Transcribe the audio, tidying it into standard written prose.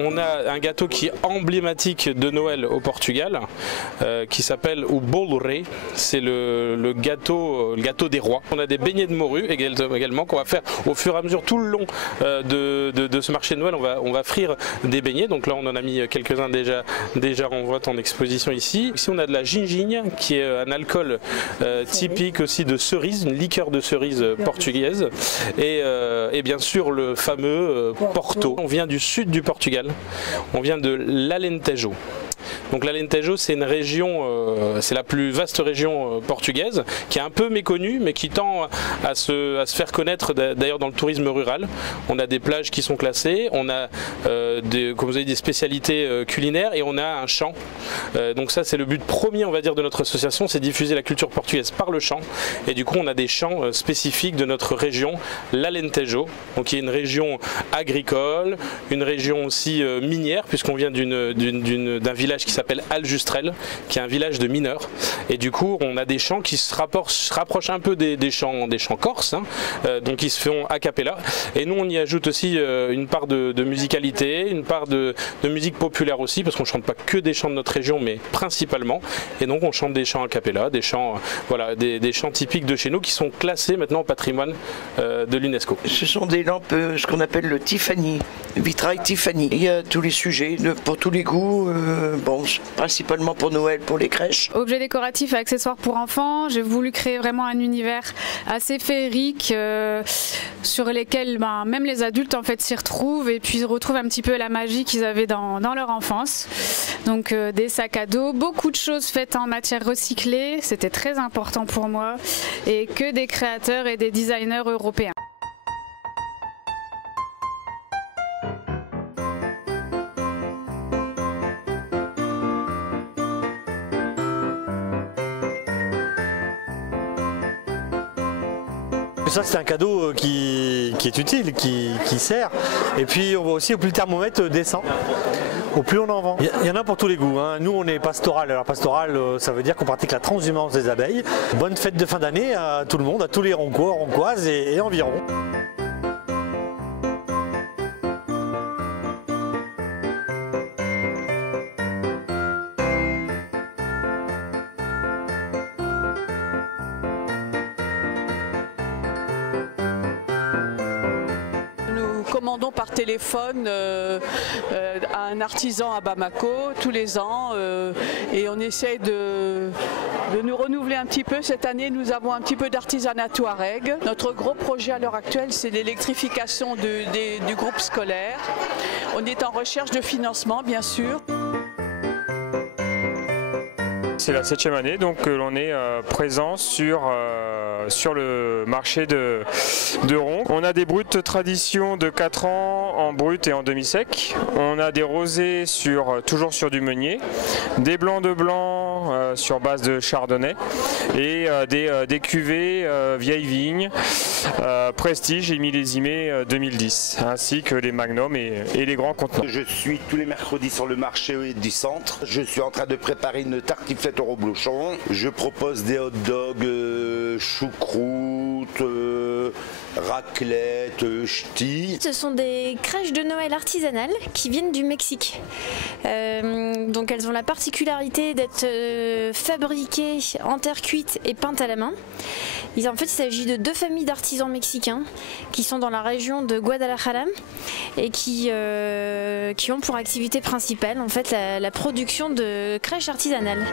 On a un gâteau qui est emblématique de Noël au Portugal, qui s'appelle o bolo rei. C'est le gâteau des rois. On a des beignets de morue également qu'on va faire au fur et à mesure tout le long de ce marché de Noël. On va frire des beignets. Donc là, on en a mis quelques-uns déjà en vote en exposition ici. Ici, on a de la gingigne, qui est un alcool typique aussi de cerise, une liqueur de cerise portugaise. Et bien sûr, le fameux Porto. On vient du sud du Portugal. On vient de l'Alentejo. Donc l'Alentejo, c'est une région, c'est la plus vaste région portugaise, qui est un peu méconnue, mais qui tend à se faire connaître d'ailleurs dans le tourisme rural. On a des plages qui sont classées, on a comme vous avez dit, des spécialités culinaires et on a un chant. Donc ça, c'est le but premier, on va dire, de notre association, c'est diffuser la culture portugaise par le chant. Et du coup, on a des chants spécifiques de notre région, l'Alentejo, donc qui est une région agricole, une région aussi minière, puisqu'on vient d'un village qui s'appelle Aljustrel, qui est un village de mineurs. Et du coup, on a des chants qui se rapprochent un peu des chants corses, hein, donc ils se font a cappella. Et nous, on y ajoute aussi une part de musicalité, une part de musique populaire aussi, parce qu'on ne chante pas que des chants de notre région, mais principalement. Et donc, on chante des chants a cappella, des chants, voilà, des chants typiques de chez nous qui sont classés maintenant au patrimoine de l'UNESCO. Ce sont des lampes, ce qu'on appelle le Tiffany, vitrail Tiffany. Il y a tous les sujets, pour tous les goûts. Bon, principalement pour Noël, pour les crèches. Objets décoratifs et accessoires pour enfants, j'ai voulu créer vraiment un univers assez féerique sur lesquels même les adultes en fait s'y retrouvent et puis retrouvent un petit peu la magie qu'ils avaient dans leur enfance. Donc des sacs à dos, beaucoup de choses faites en matière recyclée, c'était très important pour moi, et que des créateurs et des designers européens. Ça, c'est un cadeau qui est utile, qui sert. Et puis on voit aussi au plus le thermomètre descend, au plus on en vend. Il y en a pour tous les goûts, hein. Nous, on est pastoral. Alors pastoral, ça veut dire qu'on pratique la transhumance des abeilles. Bonne fête de fin d'année à tout le monde, à tous les roncois, roncoises et environ. Commandons par téléphone à un artisan à Bamako tous les ans et on essaie de nous renouveler un petit peu. Cette année, nous avons un petit peu d'artisanat touareg. Notre gros projet à l'heure actuelle, c'est l'électrification du groupe scolaire. On est en recherche de financement, bien sûr. C'est la 7e année donc que l'on est présent sur le marché de Ronc. On a des brutes traditions de 4 ans en brut et en demi-sec. On a des rosés toujours sur du meunier, des blancs de blanc sur base de chardonnay et des cuvées vieilles vignes, prestige et millésimés 2010, ainsi que les magnums et les grands contenants. Je suis tous les mercredis sur le marché du centre. Je suis en train de préparer une tartiflette au reblochon. Je propose des hot dogs, choucroute, raclette, ch'ti. Ce sont des crèches de Noël artisanales qui viennent du Mexique. Donc elles ont la particularité d'être fabriquées en terre cuite et peintes à la main. En fait, il s'agit de 2 familles d'artisans mexicains qui sont dans la région de Guadalajara et qui ont pour activité principale en fait la production de crèches artisanales.